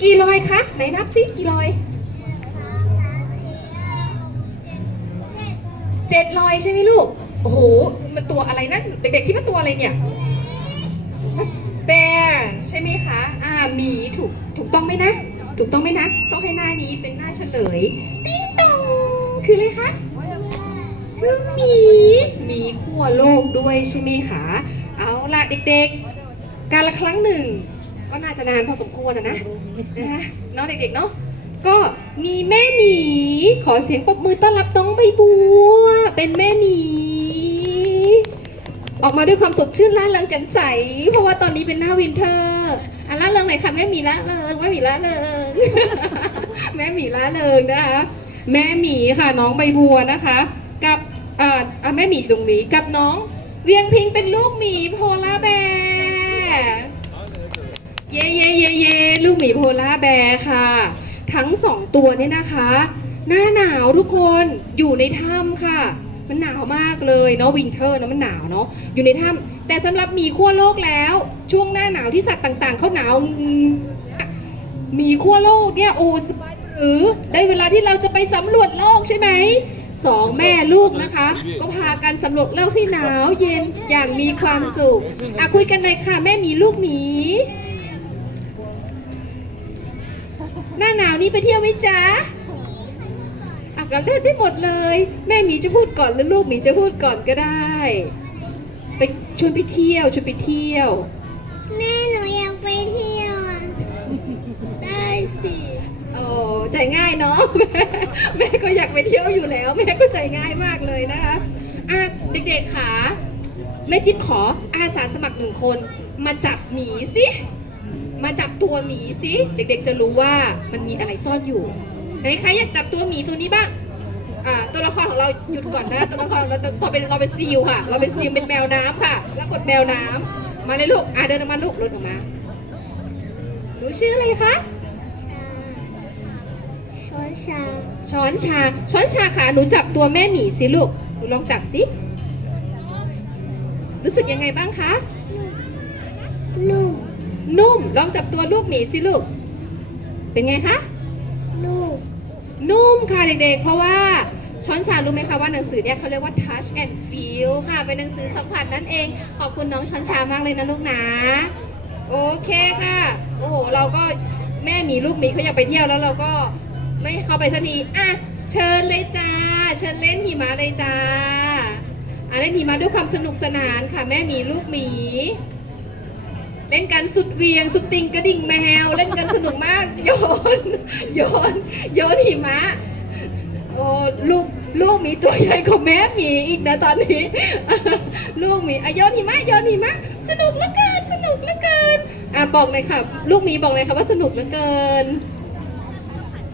กี่รอยคะไหนนับซิกี่รอยเจ็ดรอยใช่ไหมลูกโอ้โหมันตัวอะไรนะเด็กๆคิดว่าตัวอะไรเนี่ยแบร์ใช่ไหมคะอ่าหมีถูกถูกต้องไหมนะ ถูกต้องไหมนะ ต้องให้หน้านี้เป็นหน้าเฉลย ติ๊งตองคืออะไรคะคือหมีหมีขั้วโลกด้วยใช่ไหมคะเอาล่ะเด็กๆ การละครั้งหนึ่ง ก็น่าจะนานพอสมควรนะนะนะคะน้องเด็กๆเนาะก็มีแม่หมี ขอเสียงปรบมือต้อนรับน้องใบบัว เป็นแม่หมี ออกมาด้วยความสดชื่นร่าเริงแจ่มใส เพราะว่าตอนนี้เป็นหน้าวินเทอร์อะร่าเริงไหนคะแม่หมีร่าเริงแม่หมีร่าเริงแม่หมีร่าเริงนะคะแม่หมีค่ะน้องใบบัวนะคะ กับอ่าอะแม่หมีตรงนี้กับน้อง เวียงพิงเป็นลูกหมีโพลาแบร์ หมีโพลาร์แบร์ค่ะ ทั้งสองตัวเนี่ยนะคะ หน้าหนาวทุกคนอยู่ในถ้ำค่ะ มันหนาวมากเลยเนาะวินเทอร์เนาะมันหนาวเนาะอยู่ในถ้ำแต่สำหรับหมีขั้วโลกแล้ว ช่วงหน้าหนาวที่สัตว์ต่างๆเขาหนาวหมีขั้วโลกเนี่ยโอ้สบายหรือได้เวลาที่เราจะไปสำรวจโลกใช่ไหมสองแม่ลูกนะคะ ก็พากันสำรวจโลกที่หนาวเย็นอย่างมีความสุขอะคุยกันหน่อยค่ะแม่มีลูกหมี น้าหนาวนี้ไปเที่ยวไหมจ๊ะอะก็เลือกได้หมดเลย แม่หมีจะพูดก่อนหรือลูกหมีจะพูดก่อนก็ได้ ไปชวนไปเที่ยวชวนไปเที่ยว แม่หนูอยากไปเที่ยวอะ ได้สิโอ้ใจง่ายเนาะแม่แม่ก็อยากไปเที่ยวอยู่แล้ว แม่ก็ใจง่ายมากเลยนะคะอะเด็กๆค่ะแม่จิ๊บขออาสาสมัครหนึ่งคนมาจับหมีสิ มาจับตัวหมีสิเด็กๆ จะรู้ว่ามันมีอะไรซ่อนอยู่ไหนใครอยากจับตัวหมีตัวนี้บ้างอ่าตัวละครของเราหยุดก่อนนะตัวละครของเราต่อเป็นเราเป็นซีลค่ะ เราเป็นซีลเป็นแมวน้ำค่ะแล้วกดแมวน้ำมาเลยลูกอะเดินออกมาลูกเดินออกมาหนูชื่ออะไรคะช้อนชา ช้อนชา ช้อนชาค่ะ หนูจับตัวแม่หมีสิลูก หนูลองจับสิ รู้สึกยังไงบ้างคะ นุ่ม นุ่ม ลองจับตัวลูกหมีสิลูก เป็นไงคะ นุ่ม นุ่มค่ะเด็กๆ เพราะว่าช้อนชารู้ไหมคะว่าหนังสือเนี่ยเขาเรียกว่า touch and feel ค่ะ เป็นหนังสือสัมผัสนั่นเอง ขอบคุณน้องช้อนชามากเลยนะลูกนะ โอเคค่ะ โอ้โห เราก็แม่หมีลูกหมีเขาอยากไปเที่ยวแล้วเราก็ไม่ให้เข้าไปสักทีอะ เชิญเลยจ้า เชิญเล่นหิมะเลยจ้าอะเล่นหิมะด้วยความสนุกสนานค่ะ แม่หมีลูกหมี เล่นกันสุดเหวียง สุดติงกระดิ่งแมว เล่นกันสนุกมาก โยน โยน โยนหิมะโอ้ลูกลูกหมีตัวใหญ่กว่าแม่หมีอีกนะตอนนี้ ลูกหมีอะโยนหิมะโยนหิมะสนุกเหลือเกิน สนุกเหลือเกินอะบอกเลยค่ะ ลูกหมีบอกเลยค่ะว่าสนุกเหลือเกิน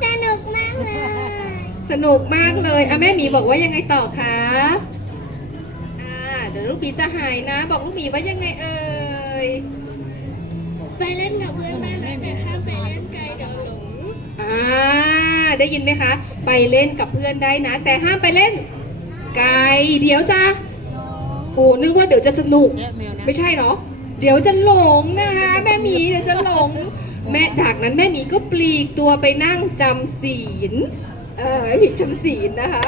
สนุกมากเลย สนุกมากเลยอะแม่หมีบอกว่ายังไงต่อคะอ่าเดี๋ยวลูกหมีจะหายนะ บอกลูกหมีว่ายังไงเอ่ย ไปเล่นกับเพื่อนได้นะแต่ถ้าไปเล่นไกลเดี๋ยวหลงอ่าได้ยินไหมคะ ไปเล่นกับเพื่อนได้นะ แต่ห้ามไปเล่น ไกลเดี๋ยวจะโอ้นึกว่าเดี๋ยวจะสนุก ไม่ใช่เนาะเดี๋ยวจะหลงนะคะ แม่หมีเดี๋ยวจะหลง แม่จากนั้นแม่หมีก็ปลีกตัวไปนั่งจำศีลเออแม่หมีจำศีลนะคะ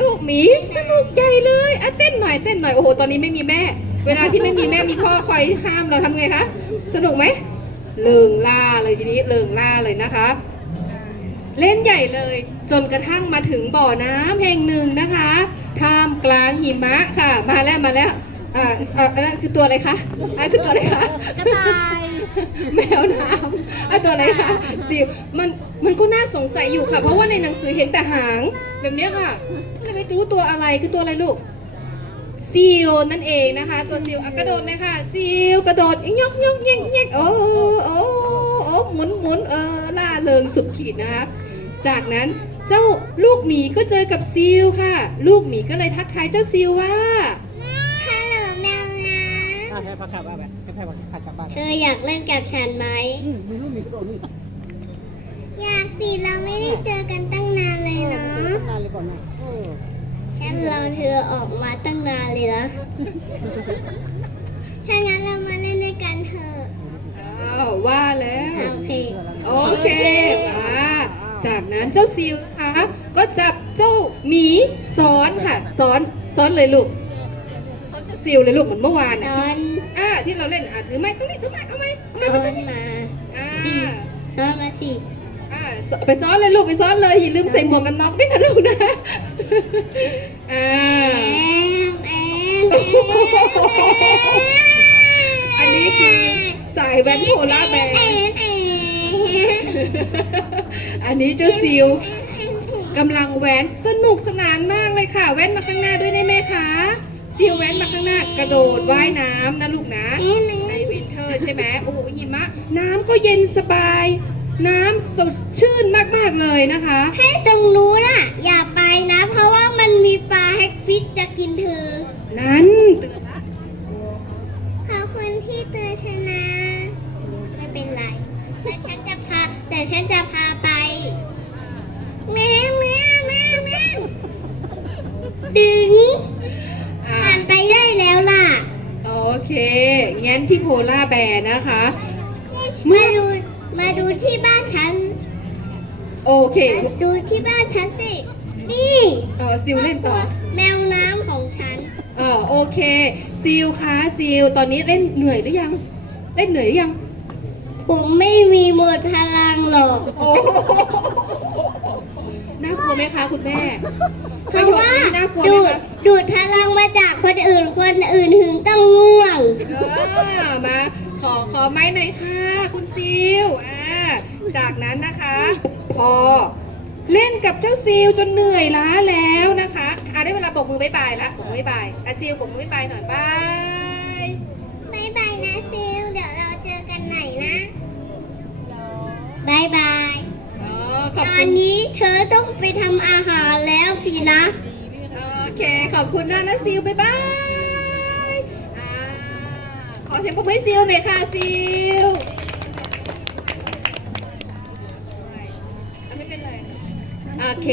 ลูกหมีสนุกใหญ่เลยอะเต้นหน่อยเต้นหน่อยโอ้โหตอนนี้ไม่มีแม่ เวลาที่ไม่มีแม่มีพ่อคอยห้ามเราทำไงคะ สนุกไหมเลิงล่าเลยทีนี้เลิงล่าเลยนะคะเล่นใหญ่เลยจนกระทั่งมาถึงบ่อน้ำแห่งหนึ่งนะคะท่ามกลางหิมะค่ะ มาแล้วมาแล้วอ่าอ่าอันนั้นคือตัวอะไรคะอันนั้นคือตัวอะไรคะกระต่ายแมวน้ำอันตัวอะไรคะสิวมันมันก็น่าสงสัยอยู่ค่ะ เพราะว่าในหนังสือเห็นแต่หางแบบเนี้ยค่ะเลยไม่รู้ตัวอะไรคือตัวอะไรลูก ซีลนั่นเองนะคะ ตัวซีลอะกระโดดเลยค่ะซีลกระโดดยกยกแยกแยกโอ้โอ้โอ้หมุนหมุนเออล่าเริงสุดขีดนะคะ จากนั้นเจ้าลูกหมีก็เจอกับซีลค่ะ ลูกหมีก็เลยทักทายเจ้าซีลว่าฮัลโหลแมวนะอะให้พักกลับบ้านไปให้พักพักกลับบ้านเธออยากเล่นกับฉันไหม อืมมีลูกมีกระโดดนี่อยากสิเราไม่ได้เจอกันตั้งนานเลยเนาะตั้งนานเลยก่อนนะเออ ฉันรอเธอออกมาตั้งนานเลยนะถ้างั้นเรามาเล่นด้วยกันเถอะอ้าวว่าแล้ว โอเค โอเคอ่าจากนั้นเจ้าซิลนะคะก็จับเจ้าหมีซ้อนค่ะซ้อนซ้อนเลยลูกซ้อนเจ้าซิลเลยลูกเหมือนเมื่อวานตอะอนอ่าที่เราเล่นอะหรือไม่ต้องนี่ต้องไม่เอาไหมเอาไหมตอเอาไหมนมาอ่าตอนมาสิอ่า ไปซ้อนเลยลูกไปซ้อนเลยอย่าลืมใส่หมวกกันน็อกด้วยนะลูกนะอ่าแอนแอนแอนอันนี้คือสายแว่นโพล่าแบร์แอนแอนอันนี้เจ้าซิลกำลังแว้นสนุกสนานมากเลยค่ะ แว้นมาข้างหน้าด้วยได้ไหมคะซิลแว้นมาข้างหน้ากระโดดว่ายน้ำนะลูกนะในวินเทอร์ใช่ไหมโอ้โหหิมะ น้ำก็เย็นสบาย น้ำสดชื่นมากๆเลยนะคะ ให้ตรงนู้นอะ อย่าไปนะ เพราะว่ามันมีปลาแฮกฟิตจะกินเธอ นั้น เคมาดูที่บ้านฉันสิ นี่เออซิลเล่นต่อ แมวน้ำของฉัน เออโอเค ซิลคะซิลตอนนี้เล่นเหนื่อยหรือยัง เล่นเหนื่อยหรือยัง ผมไม่มีหมดพลังหรอกโอ้โหน่ากลัวไหมคะคุณแม่เพราะว่าประโยคนี้น่ากลัวไหมดูดคะดูดพลังมาจากคนอื่นคนอื่นถึงต้องง่วงอ่ามาขอขอไม้หน่อยค่ะ คุณซิลอ่า จากนั้นนะคะ พอเล่นกับเจ้าซิลจนเหนื่อยล้าแล้วนะคะอ่าได้เวลาบอกมือบายบายละบอกมือบายบายอะซิลบอกมือบายบายหน่อยบายบายบายนะซิลเดี๋ยวเราเจอกันไหนนะบายบายอ๋อขอบตอคุนณนี้เธอต้องไปทำอาหารแล้วสินะ โอเคขอบคุณนะนะซิลบายบายอ่าขอเสียงปรบมือให้ซิลหน่อยค่ะซิล เค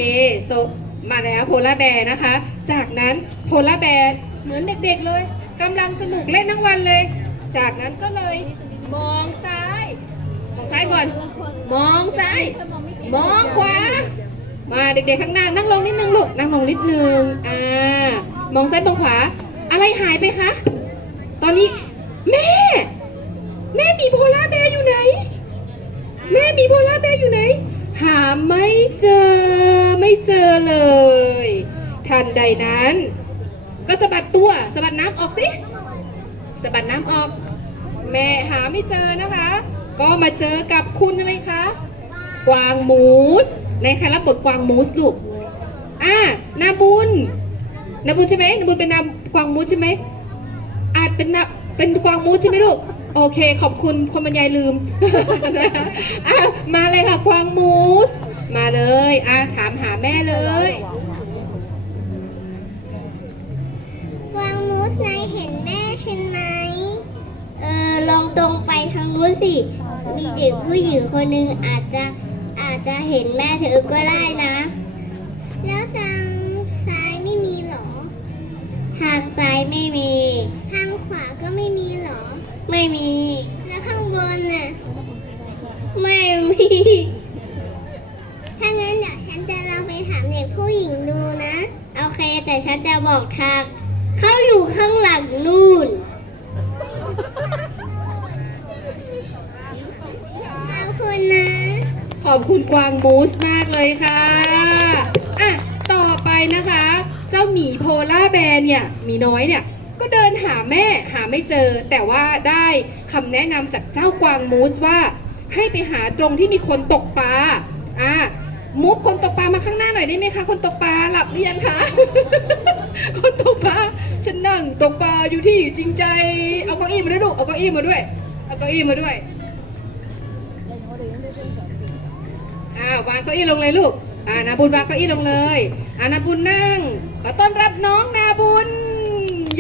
โซมาแล้วโพลาแบร์นะคะ จากนั้นโพลาแบร์เหมือนเด็กๆเลยกำลังสนุกเล่นทั้งวันเลย จากนั้นก็เลยมองซ้าย มองซ้ายก่อน มองซ้าย มองขวา มาเด็กๆข้างหน้านั่งลงนิดนึงลูกนั่งลงนิดนึงอ่ามองซ้ายมองขวา อะไรหายไปคะ ตอนนี้ แม่ แม่มีโพลาแบร์อยู่ไหน แม่มีโพลาแบร์อยู่ไหน หาไม่เจอไม่เจอเลย ทันใดนั้น ก็สะบัดตัวสะบัดน้ำออกสิสะบัดน้ำออก แม่หาไม่เจอนะคะ ก็มาเจอกับคุณอะไรคะกวางมูสในใครรับบทกวางมูสลูกอ่านาบุญนาบุญใช่ไหมนาบุญเป็นนากวางมูสใช่ไหมอาจเป็นนาเป็นกวางมูสใช่ไหมลูก โอเค ขอบคุณคนบรรยายลืมอะมาเลยค่ะกวางมูส มาเลยอะถามหาแม่เลยกวางมูสนายเห็นแม่ฉันไหมเออลองตรงไปทางนู้นสิ มีเด็กผู้หญิงคนหนึ่งอาจจะอาจจะเห็นแม่เธอก็ได้นะ แล้วทางซ้ายไม่มีหรอ ทางซ้ายไม่มี ทางขวาก็ไม่มีหรอ ไม่มี แล้วข้างบนน่ะ ไม่มี ถ้างั้นเดี๋ยวฉันจะลองไปถามเด็กผู้หญิงดูนะ โอเค แต่ฉันจะบอกทาง เขาอยู่ข้างหลังนู่นขอบคุณนะ ขอบคุณกวางมูสมากเลยค่ะ อะ ต่อไปนะคะ เจ้าหมีโพล่าแบร์เนี่ย หมีน้อยเนี่ยก็ เดินหาแม่หาไม่เจอ แต่ว่าได้คำแนะนำจากเจ้ากวางมูสว่า ให้ไปหาตรงที่มีคนตกปลาอะมุกคนตกปลามาข้างหน้าหน่อยได้ไหมคะ คนตกปลาหลับหรือยังคะ คนตกปลาฉันนั่งตกปลาอยู่ที่จริงใจ เอาเก้าอี้มาด้วยลูกเอาเก้าอี้มาด้วยเอาเก้าอี้มาด้วยอ่าวางเก้าอี้ลงเลยลูกอ่านาบุญวางเก้าอี้ลงเลยอ่านาบุญนั่ง ขอต้อนรับน้องนาบุญ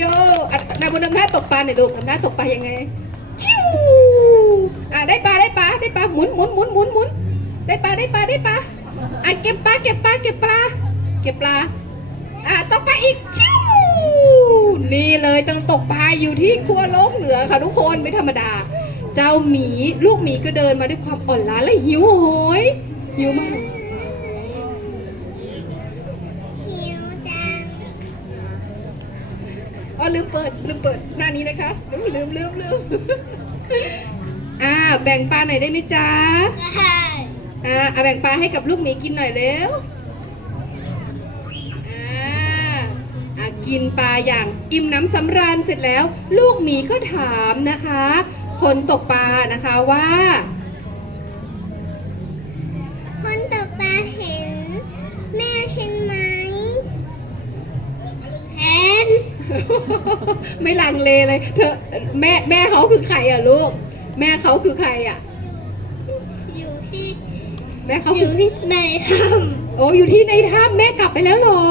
ยอะนาบุญทำท่าตกปลาหน่อยลูกทำท่าตกปลายังไง ชิวอ่าได้ปลาได้ปลาได้ปลาหมุนหมุนหมุนหมุนหมุนได้ปลาได้ปลาได้ปลาอะเก็บปลาเก็บปลาเก็บปลา เก็บปลา อ่าตกปลาอีกชิวนี่เลยต้องตกปลาอยู่ที่ครัวโลกเหนือค่ะทุกคนไม่ธรรมดา เจ้าหมีลูกหมีก็เดินมาด้วยความอ่อนล้าและหิวโหยหิวมาก อ๋อลืมเปิดลืมเปิดหน้านี้นะคะลืมลืมลืมลืมอ่าแบ่งปลาหน่อยได้ไหมจ๊ะใช่อ่าเอาแบ่งปลาให้กับลูกหมีกินหน่อยเร็วอ่าอะกินปลาอย่างอิ่มน้ำสำราญเสร็จแล้ว ลูกหมีก็ถามนะคะ คนตกปลานะคะว่า ไม่ลังเลเลย เธอแม่แม่เขาคือใครอะลูก แม่เขาคือใครอะ อยู่ที่แม่เขาอคืยู่อที่ในถ้โอ้อยู่ที่ในถ้ำแม่กลับไปแล้วเหรอ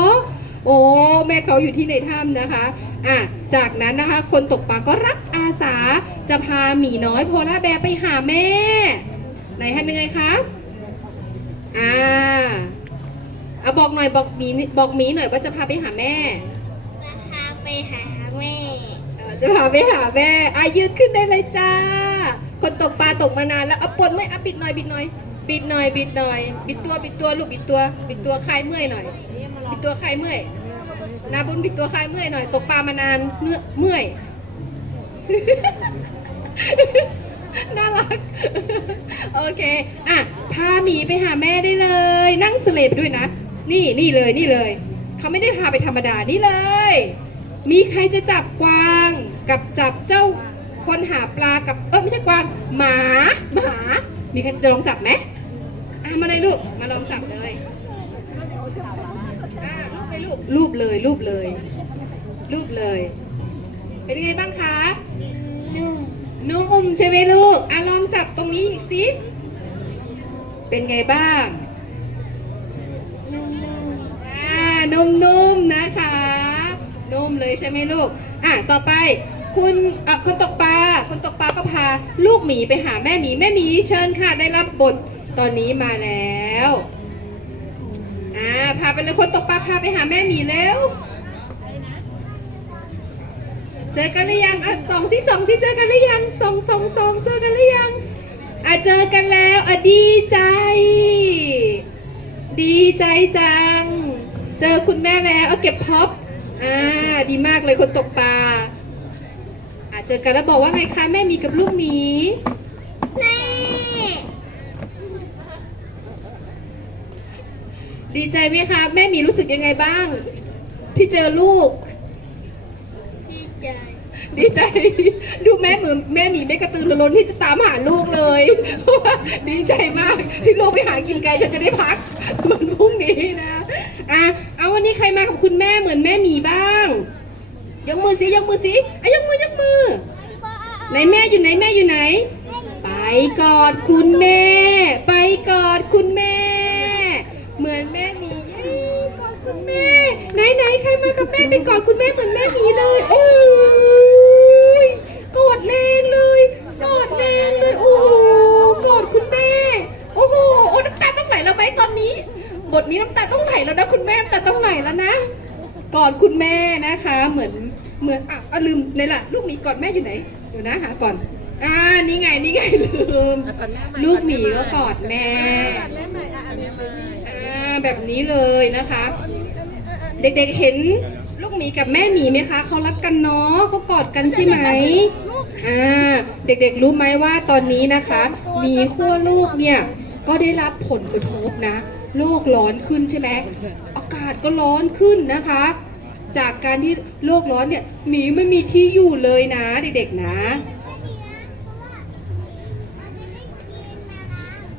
โอ้แม่เขาอยู่ที่ในถ้ำนะคะอะจากนั้นนะคะ คนตกปลาก็รับอาสาจะพาหมีน้อยโพล่าแบร์ไปหาแม่ ไหนทำยังไงคะอ่าเอาบอกหน่อยบอกหมีบอกหมีหน่อยว่าจะพาไปหาแม่ำจะพาไป หาแม่เอ่อจะพาไปหาแม่อายืดขึ้นได้เลยจ้า คนตกปลาตกมานานแล้วเอาปลดไม่เอาปิดหน่อยปิดหน่อยปิดหน่อยปิดหน่อยปิดตัวปิดตัวลูกปิดตัวปิดตัวคลายเมื่อยหน่อยปิดตัวคลายเมื่อยนาบุญปิดตัวคลายเมื่อยหน่อย ตกปลามานานเมื่อยเมื่อย น่ารัก โอเค อะ พาหมีไปหาแม่ได้เลย นั่งเสลไปด้วยนะ นี่นี่เลยนี่เลย เขาไม่ได้พาไปธรรมดา นี่เลย มีใครจะจับกวางกับจับเจ้าคนหาปลากับเออไม่ใช่กวางหมาหมามีใครจะลองจับไหมอะมาเลยลูกมาลองจับเลยอ่ารูปไปรูปรูปเลยรูปเลยรูปเลย เป็นยังไงบ้างคะนุ่มนุ่มใช่ไหมลูกอะลองจับตรงนี้อีกสิเป็นไงบ้างนุ่มนุ่มอ่านุ่มๆนะคะนุ่ มเลยใช่ไหมลูก อะต่อไปคุณอะคนตกปลาคนตกปลาก็พาลูกหมีไปหาแม่หมีแม่หมีเชิญค่ะได้รับบทตอนนี้มาแล้วอ่าพาไปเลยคนตกปลาพาไปหาแม่หมีแล้วเจอกันหรือยังอะสองสิสองสิเจอกันหรือยังสองสองสองเจอกันหรือยังอะเจอกันแล้วอะดีใจ ดีใจจัง เจอคุณแม่แล้วเอาเก็บพ็อป อ่าดีมากเลยคนตกปลาอะเจอกันแล้วบอกว่าไงคะแม่มีกับลูกหมีแม่ดีใจไหมคะ แม่มีรู้สึกยังไงบ้าง ที่เจอลูก ดีใจ ดีใจ ดูแม่เหมือนแม่หมีไม่กระตือรือร้นที่จะตามหาลูกเลย ดีใจมากที่ลูกไปหากินไกลฉันจะได้พักวันพรุ่งนี้นะอะ เอาวันนี้ใครมากับคุณแม่เหมือนแม่หมีบ้าง ยกมือสิยกมือสิอายกมือยกมือไหนแม่อยู่ไหนแม่อยู่ไหน ไปกอดคุณแม่ ไปกอดคุณแม่ เหมือนแม่หมีเย้กอดคุณแม่ ไหนไหนใครมากับแม่ไปกอดคุณแม่เหมือนแม่หมีเลย โอ้ยกอดแรงเลยกอดแรงเลยโอ้โหกอดคุณแม่ โอ้โหโอ้น้ำตาต้องไหลแล้วไหมตอนนี้ บทนี้น้ำตาต้องไหลแล้วนะคุณแม่น้ำตาต้องไหลแล้วนะ กอดคุณแม่นะคะ เหมือนเหมือนอะอะลืมเลยล่ะ ลูกหมีกอด แม่อยู่ไหนเดี๋ยวนะหาก่อน อ่านี่ไงนี่ไงลืม ลูกหมีก็กอดแม่อ่าแบบนี้เลยนะคะเด็กๆเห็นลูกหมีกับแม่หมีไหมคะเขารักกันเนาะเขากอดกันใช่ไหมอ่าเด็กๆรู้ไหมว่าตอนนี้นะคะหมีขั้วลูกเนี่ยก็ได้รับผลกระทบนะโลกร้อนขึ้นใช่ไหมอากาศก็ร้อนขึ้นนะคะ จากการที่โลกร้อนเนี่ยหมีไม่มีที่อยู่เลยนะเด็กๆนะ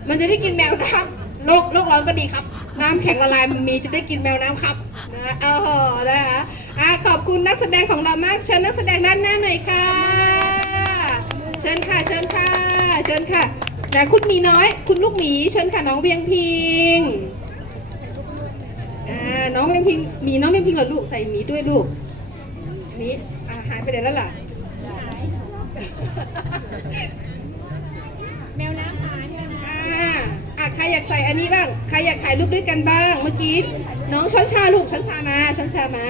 มันจะได้กินแมวน้ำโลกโลกร้อนก็ดีครับ น้ำแข็งละลายมันมีจะได้กินแมวน้ำครับนะเออนะคะอะขอบคุณนักแสดงของเรามากเชิญนักแสดงด้านหน้าหน่อยค่ะ เชิญค่ะเชิญค่ะ เชิญค่ะนะคุณหมีน้อย คุณลูกหมีเชิญค่ะน้องเวียงพิง น้องเวียงพิงหมีน้องเวียงพิงเหรอลูกใส่หมีด้วยลูกหมีอ่าหายไปไหนแล้วล่ะแมวน้ำหายแมวน้อ่าอะใครอยากใส่อันนี้บ้าง ใครอยากถ่ายรูปด้วยกันบ้าง เมื่อกี้น้องช้อนชาลูกช้อนชามาช้อนชามา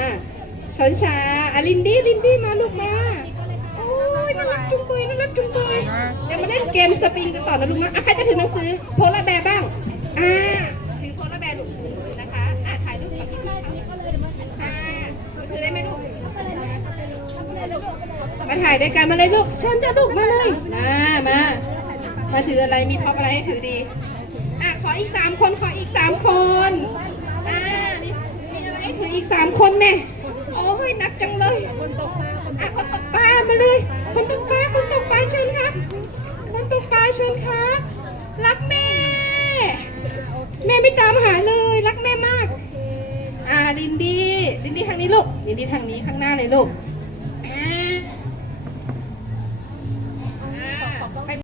ช้อนชาอะลินดี้ลินดี้มาลูกมาโอ้ยน่าน่ารักจุงเบยน่ารักจุงเบยเดี๋ยวมาเล่นเกมสปริงกันต่อนะลูกนะอะใครจะถือหนังสือโพลาร์แบร์บ้างอ่า ถ่ายด้วยกันมาเลยลูก เชิญจ้าลูกมาเลย มา มา มาถืออะไร มีท็อปอะไรให้ถือดี อะ ขออีกสามคน ขออีกสามคน อ่า มีมีอะไรให้ถืออีกสามคนเนี่ยโอ้ยหนักจังเลยคนตกปลาอะ คนตกปลา มาเลย คนตกปลา คนตกปลาเชิญครับ คนตกปลาเชิญครับ รักแม่ แม่ไม่ตามหาเลย รักแม่มาก อ่าลินดี้ ลินดี้ทางนี้ลูก ลินดี้ทางนี้ข้างหน้าเลยลูก